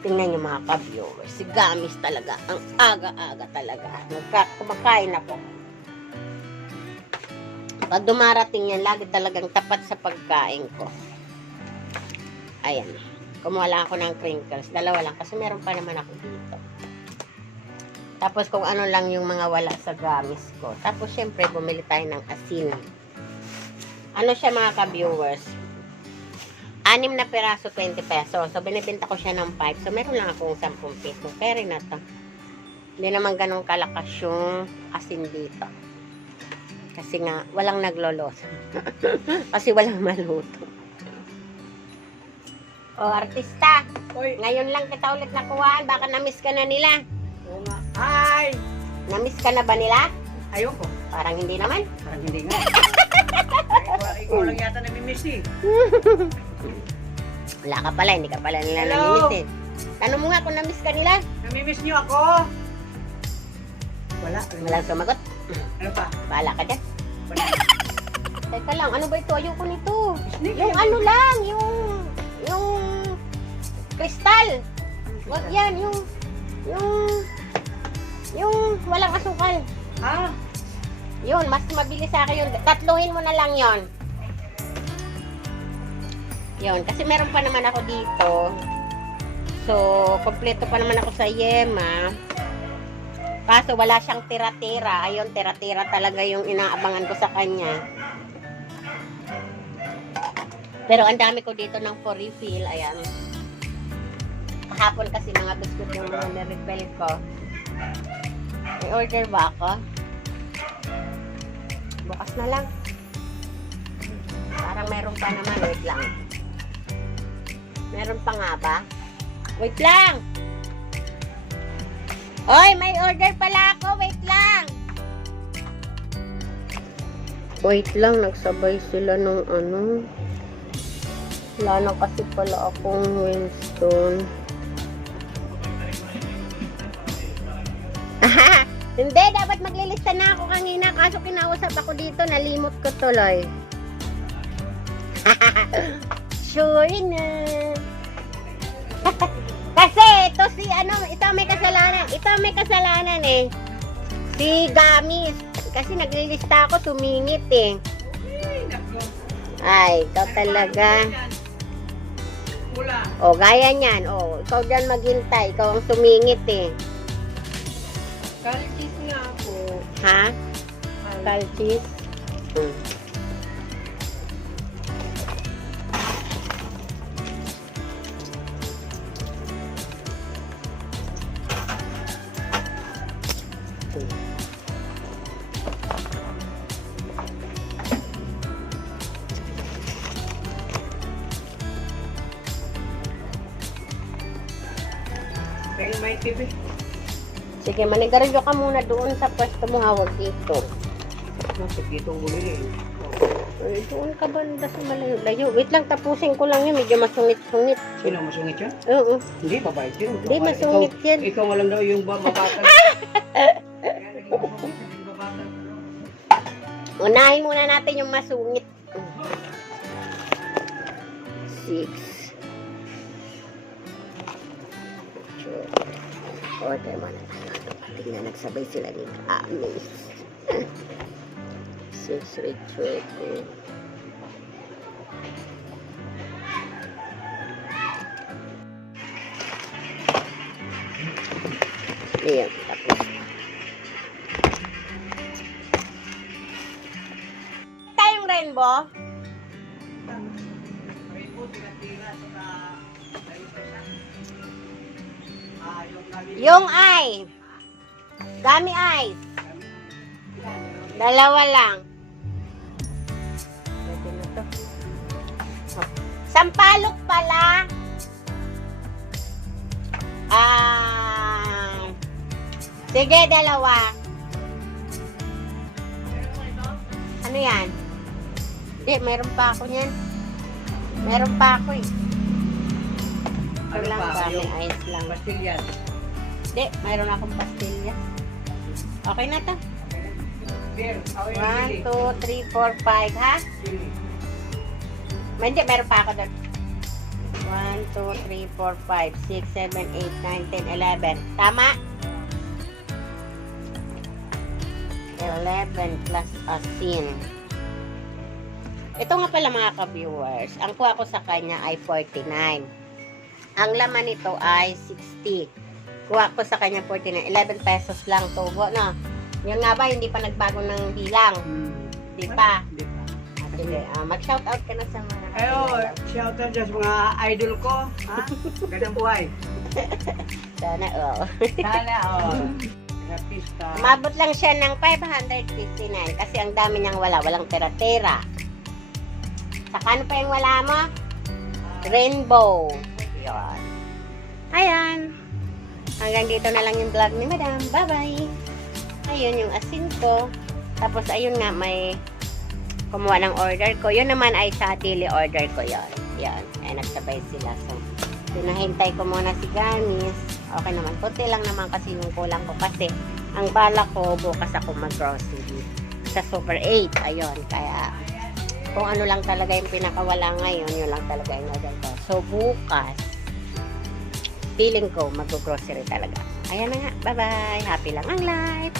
Tingnan nyo mga ka-viewers, si Gamis talaga, ang aga-aga talaga. Kumakain ako. Pag dumarating yan, lagi talagang tapat sa pagkain ko. Ayan. Kumuha lang ako ng crinkles. Dalawa lang, kasi meron pa naman ako dito. Tapos kung ano lang yung mga wala sa Gamis ko. Tapos syempre, bumili tayo ng asin. Ano siya mga ka-viewers? 6 na peraso, 20 pesos. So, binibenta ko siya ng 5. So, meron lang akong 10 peso. Kaya rin na to. Hindi naman ganun kalakas yung asin dito. Kasi nga, walang naglolos. Kasi walang maluto. O, artista. Oy. Ngayon lang kita ulit nakuhaan. Baka na-miss ka na nila. Oo nga. Hi! Na-miss ka na ba nila? Ayoko. Parang hindi naman. Parang hindi nga. Ikaw lang yata namimiss eh. Wala ka pala. Hindi ka pala nila Hello? na-miss eh. Tanong mo nga kung na-miss ka nila. Namimiss niyo ako? Wala. Walang sumagot. Ano pa? Bahala ka dyan. Wala. Teka lang, ano ba ito? Ayoko nito. Snake Yung yan. ano lang, yung kristal. Wag yan, yung walang asukal. Ah, Yun, mas mabilis sa akin yun. Tatluhin mo na lang yon. Yun, kasi meron pa naman ako dito. So, kompleto pa naman ako sa yema. Kaso wala siyang tira-tira. Ayun, tira-tira talaga yung inaabangan ko sa kanya. Pero ang dami ko dito ng for refill. Ayan. Kahapon kasi mga biscuit yung mga na-refill ko. May order ba ako? Bukas na lang. Parang meron pa naman. Wait lang. Meron pa nga ba? Wait lang! Oy, may order pala ako. Wait lang! Wait lang. Nagsabay sila nung ano. Wala na kasi pala akong Winston. Hindi, dapat maglilista na ako kanina. Kaso kinausap ako dito, nalimot ko tuloy. Sure na. Kasi ito si ano, ito may kasalanan. Ito may kasalanan eh. Si Gamis. Kasi naglilista ako, tumingit eh. Ay, ikaw talaga. wala. O, gaya niyan. O, ikaw dyan maghintay. Ikaw ang sumingit eh. Kalchis nga po. Ha? Kalchis? Hmm. Kaya may TV. Sige, manigarilyo ka muna doon sa pwesto mo, hawag dito. Nasa dito bumili eh. Ay, doon ka banda sa malayo-layo. Wait lang, tapusin ko lang yun. Medyo masungit-sungit. Sino masungit yan? Oo. Hindi, babae yun. Hindi, masungit yan. Ikaw walang daw yung babatan. Unahin muna natin yung masungit. 6. Order mo na tayo. Tingnan, nagsabay sila ni Gamis. 6 retreat. Ayan, tapos. Tayong rainbow. Yung ay. Gami ay. Dalawa lang. Pwede na to. Oh. Sampalok pala. Sige, dalawa. Ano yan? Hindi, meron pa ako niyan. Meron pa ako eh. Ano lang pa? ba? May Yung ice lang. pastillas. Hindi, mayroon akong pastilya. Okay na to. Beer. Ako yung 1, bili. 2, 3, 4, 5, ha? Bili. Hindi, meron pa ako doon. 1, 2, 3, 4, 5, 6, 7, 8, 9, 10, 11. Tama? 11 plus asin. Ito nga pala mga ka-viewers, ang kuha ko sa kanya ay 49. Ang laman nito ay 60. Kuha ko sa kanya 49. 11 pesos lang tubo, no? Yun nga ba, hindi pa nagbago ng bilang? Di pa? Hindi pa. Sige, mag-shoutout ka na sa mga Ayo, shoutout sa mga idol ko. Ha? Gandang buhay. Sana all. Sana, Rapista. Umabot lang siya ng 559 kasi ang dami niyang wala. Walang tera-tera. Saka ano pa yung wala mo? Rainbow. Yun. Ayan. Hanggang dito na lang yung vlog ni Madam. Bye-bye. Ayun yung asin ko. Tapos ayun nga may kumuha ng order ko. Yun naman ay sa daily order ko yun. Yan. Ay nagsabay sila. So, pinahintay ko muna si Gamis. Okay naman. Kunti lang naman kasi yung kulang ko. Kasi ang bala ko, bukas ako mag-grocery. Sa Super 8. Ayun. Kaya, kung ano lang talaga yung pinakawala ngayon, yun lang talaga yung order ko. So, bukas, feeling ko, mag-grocery talaga. Ayan na nga. Bye-bye. Happy lang ang life.